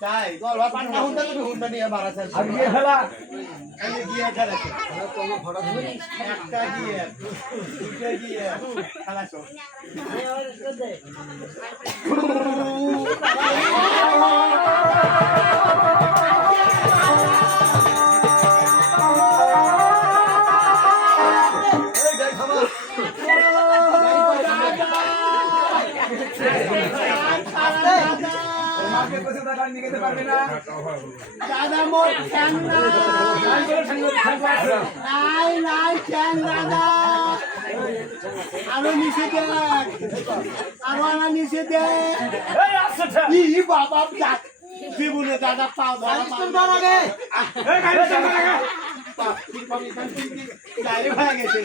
তাই গলা পাটা হুন্ডা তুমি হুন্ডা নিয়ে মারা চাইছো আর গিয়ে ফেলা আমি গিয়ে খেলাছো একটা গিয়ে দুটো গিয়ে খেলাছো দাদা মোর ঠ্যাং নাই নাই ঠ্যাং দাদা আরো নিচে দেখ আরো আমার নিচে দেখ ই বাবা জীবনে দাদা পাও গাড়ি ভাড়া গেছে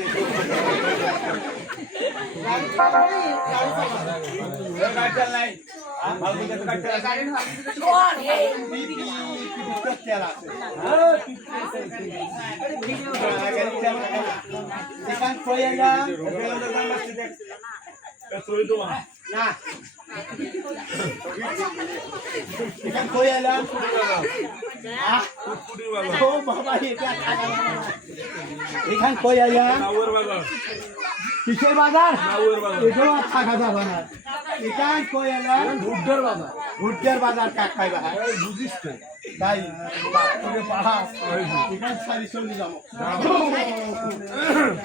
না কই এলাম ও বাবা এখান কই এলাম কিসের বাজার এটাও থাকা যাবে না এখান কই এলাম ভুট্টার বাজার কাক খাইবা বুঝিস তো তাই এখান সারি চলে যাবো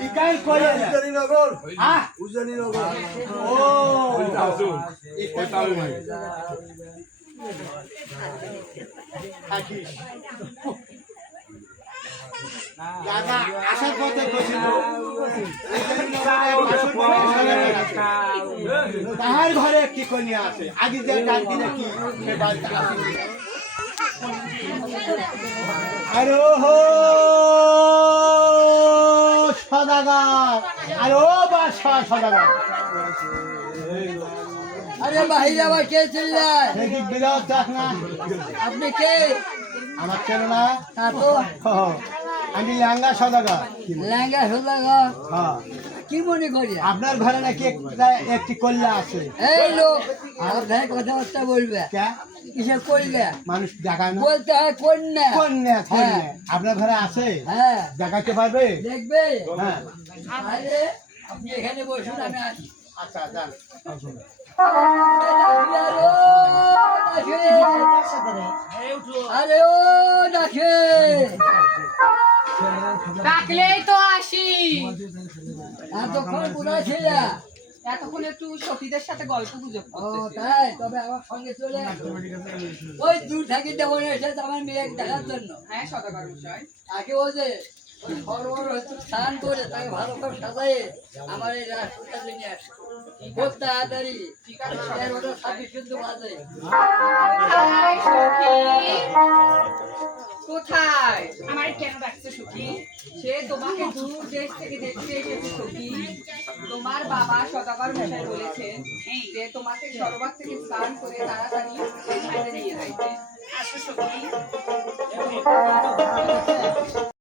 এখান কই এলাম উজানিনগর উজানিনগর ও দাদা আসার পথে তাহার ঘরে কি কনিয়া আছে আগে যে ডাক দিলে কি আরে হো সদাগর আরে ও বাদশা সদাগর আরে ভাই আবার কে চিল্লায় দেখি বিরাট দেখ না আপনি কে আমার চেনো না তো আমি লেঙ্গা সদাগর লেঙ্গা সোদাগর হ্যাঁ কি মনে করি আপনার ঘরে নাকি একটি কল্যা আছে এই লোক আপনার কথাবার্তা বলবে কিসের করলে মানুষ দেখায় না বলতে হয় কন্যা কন্যা কন্যা আপনার ঘরে আছে হ্যাঁ দেখাতে পারবে দেখবে হ্যাঁ আরে আপনি এখানে বসুন আমি আসি আচ্ছা যান আরে ও ডাকে ডাকলেই তো আসি এতক্ষণ কোথায় ছিল এতক্ষণ একটু সখীদের সাথে গল্প গুজব ও করতেছি তাই তবে আমার সঙ্গে চলে আসো। ওই দূর থেকে যেমন এসেছে আমার মেয়ে দেখার জন্য হ্যাঁ সদাগর মশাই তাকে ও যে সরোবর হয়তো স্নান করে তাকে ভালো করে সাজায়ে আমার এই রাস্তাটা নিয়ে আসে খুব তাড়াতাড়ি ঠিক আছে 11:26 কিন্তু বাজে কোথায় আমার কেন ডাকছে সখী সে তোমাকে দূর দেশ থেকে দেখতে এসেছে সখী তোমার বাবা সদাগর মশাই বলেছেন যে তোমাকে সরোবর থেকে স্নান করে তাড়াতাড়ি এখানে নিয়ে যাইতে আসো সখী